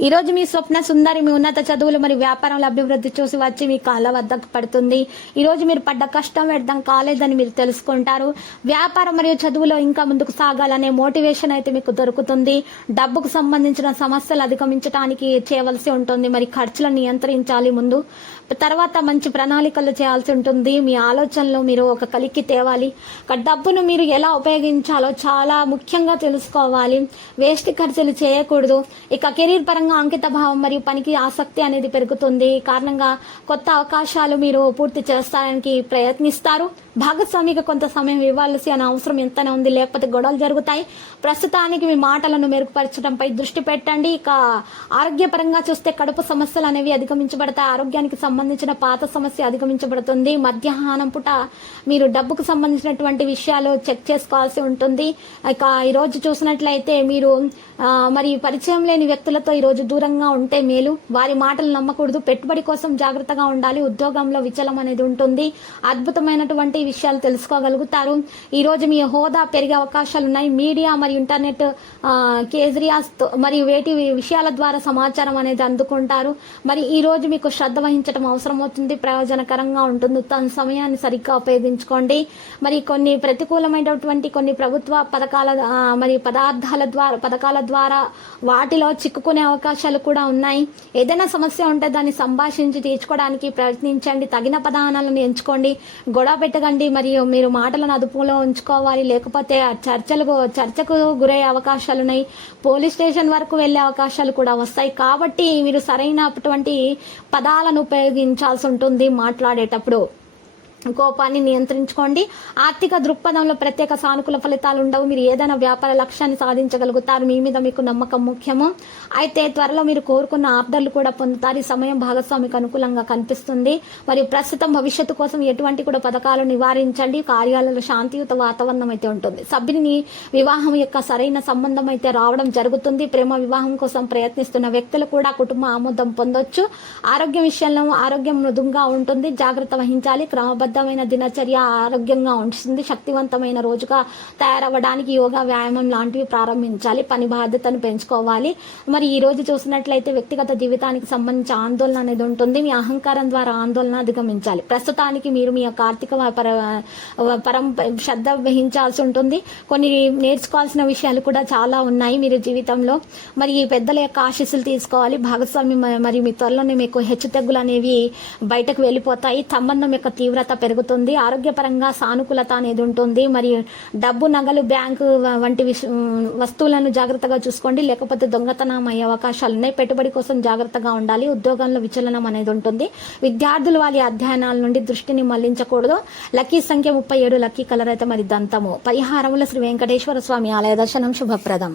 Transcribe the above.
ఈ రోజు మీ స్వప్న సుందరి మీ ఉన్నత చదువులు మరియు వ్యాపారంలో అభివృద్ధి చూసి వచ్చి మీ కాళ్ళ వద్దకు పడుతుంది. ఈ రోజు మీరు పడ్డ కష్టం వ్యర్థం కాలేదని మీరు తెలుసుకుంటారు. వ్యాపారం మరియు చదువులో ఇంకా ముందుకు సాగాలనే మోటివేషన్ అయితే మీకు దొరుకుతుంది. డబ్బుకు సంబంధించిన సమస్యలు అధిగమించడానికి చేయవలసి ఉంటుంది. మరి ఖర్చులను నియంత్రించాలి ముందు. తర్వాత మంచి ప్రణాళికలు చేయాల్సి ఉంటుంది. మీ ఆలోచనలు మీరు ఒక కలికి తేవాలి. డబ్బును మీరు ఎలా ఉపయోగించాలో చాలా ముఖ్యంగా తెలుసుకోవాలి. వేస్ట్ ఖర్చులు చేయకూడదు. ఇక కెరీర్ పరంగా అంకిత భావం మరియు పనికి ఆసక్తి అనేది పెరుగుతుంది. కారణంగా కొత్త అవకాశాలు మీరు పూర్తి చేస్తానికి ప్రయత్నిస్తారు. భాగస్వామికి కొంత సమయం ఇవ్వాల్సిన అవసరం ఎంతనే ఉంది. లేకపోతే గొడవలు జరుగుతాయి. ప్రస్తుతానికి మీ మాటలను మెరుగుపరచడంపై దృష్టి పెట్టండి. ఇక ఆరోగ్యపరంగా చూస్తే కడుపు సమస్యలు అనేవి అధిగమించబడతాయి. ఆరోగ్యానికి సంబంధించిన పాత సమస్య అధిగమించబడుతుంది. మధ్యాహ్నం పూట మీరు డబ్బుకు సంబంధించినటువంటి విషయాలు చెక్ చేసుకోవాల్సి ఉంటుంది. ఇక ఈరోజు చూసినట్లయితే మీరు మరి పరిచయం లేని వ్యక్తులతో ఈరోజు దూరంగా ఉంటే మేలు. వారి మాటలు నమ్మకూడదు. పెట్టుబడి కోసం జాగ్రత్తగా ఉండాలి. ఉద్యోగంలో విచలం అనేది ఉంటుంది. అద్భుతమైనటువంటి ఈ విషయాలు తెలుసుకోగలుగుతారు. ఈ రోజు మీ హోదా పెరిగే అవకాశాలు ఉన్నాయి. మీడియా మరియు ఇంటర్నెట్ కేజ్రియాస్ మరియు వేటి విషయాల ద్వారా సమాచారం అనేది అందుకుంటారు. మరి ఈ రోజు మీకు శ్రద్ధ వహించడం అవసరం అవుతుంది ప్రయోజనకరంగా ఉంటుంది. తన సమయాన్ని సరిగ్గా ఉపయోగించుకోండి. మరి కొన్ని ప్రతికూలమైనటువంటి కొన్ని ప్రభుత్వ పథకాల మరి పదార్థాల ద్వారా పథకాల ద్వారా వాటిలో చిక్కుకునే అవకాశాలు కూడా ఉన్నాయి. ఏదైనా సమస్య ఉంటే దాన్ని సంభాషించి తీర్చుకోవడానికి ప్రయత్నించండి. తగిన పదానాలను ఎంచుకోండి. గొడవ పెట్టగా మరియు మీరు మాటలను అదుపులో ఉంచుకోవాలి. లేకపోతే ఆ చర్చలకు చర్చకు గురయ్యే అవకాశాలు ఉన్నాయి పోలీస్ స్టేషన్ వరకు వెళ్ళే అవకాశాలు కూడా వస్తాయి. కాబట్టి మీరు సరైనటువంటి పదాలను ఉపయోగించాల్సి ఉంటుంది మాట్లాడేటప్పుడు. కోపాన్ని నియంత్రించుకోండి. ఆర్థిక దృక్పథంలో ప్రత్యేక సానుకూల ఫలితాలు ఉండవు. మీరు ఏదైనా వ్యాపార లక్ష్యాన్ని సాధించగలుగుతారు. మీ మీద మీకు నమ్మకం ముఖ్యము. అయితే త్వరలో మీరు కోరుకున్న ఆర్డర్లు కూడా పొందుతారు. ఈ సమయం భాగస్వామికి అనుకూలంగా కనిపిస్తుంది. మరియు ప్రస్తుతం భవిష్యత్తు కోసం ఎటువంటి కూడా పథకాలు నివారించండి. కార్యాలయంలో శాంతియుత వాతావరణం అయితే ఉంటుంది. సభ్యుని వివాహం యొక్క సరైన సంబంధం అయితే రావడం జరుగుతుంది. ప్రేమ వివాహం కోసం ప్రయత్నిస్తున్న వ్యక్తులు కూడా కుటుంబ ఆమోదం పొందొచ్చు. ఆరోగ్యం విషయంలో ఆరోగ్యం మృదుంగా ఉంటుంది. జాగ్రత్త వహించాలి. క్రమబద్ధ క్రమబద్ధమైన దినచర్య ఆరోగ్యంగా ఉంటుంది శక్తివంతమైన రోజుగా తయారవ్వడానికి యోగా వ్యాయామం లాంటివి ప్రారంభించాలి. పని బాధ్యతను పెంచుకోవాలి. మరి ఈ రోజు చూసినట్లయితే వ్యక్తిగత జీవితానికి సంబంధించి ఆందోళన అనేది ఉంటుంది. మీ అహంకారం ద్వారా ఆందోళన అధిగమించాలి. ప్రస్తుతానికి మీరు మీ యొక్క ఆర్థిక పర పరం శ్రద్ధ వహించాల్సి ఉంటుంది. కొన్ని నేర్చుకోవాల్సిన విషయాలు కూడా చాలా ఉన్నాయి మీరు జీవితంలో. మరి ఈ పెద్దల యొక్క ఆశీస్సులు తీసుకోవాలి. భాగస్వామి మరి మీ త్వరలోనే మీకు హెచ్చు తగ్గులు అనేవి బయటకు వెళ్ళిపోతాయి. సంబంధం యొక్క తీవ్రత పెరుగుతుంది. ఆరోగ్యపరంగా సానుకూలత అనేది ఉంటుంది. మరి డబ్బు నగలు బ్యాంకు వంటి వస్తువులను జాగ్రత్తగా చూసుకోండి. లేకపోతే దొంగతనం అయ్యే అవకాశాలు ఉన్నాయి. పెట్టుబడి కోసం జాగ్రత్తగా ఉండాలి. ఉద్యోగంలో విచలనం అనేది ఉంటుంది. విద్యార్థులు వారి అధ్యయనాల నుండి దృష్టిని మళ్ళించకూడదు. లక్కీ సంఖ్య ముప్పై ఏడు లక్కీ కలర్ అయితే మరి దంతము. పరిహారముల శ్రీ వెంకటేశ్వర స్వామి ఆలయ దర్శనం శుభప్రదం.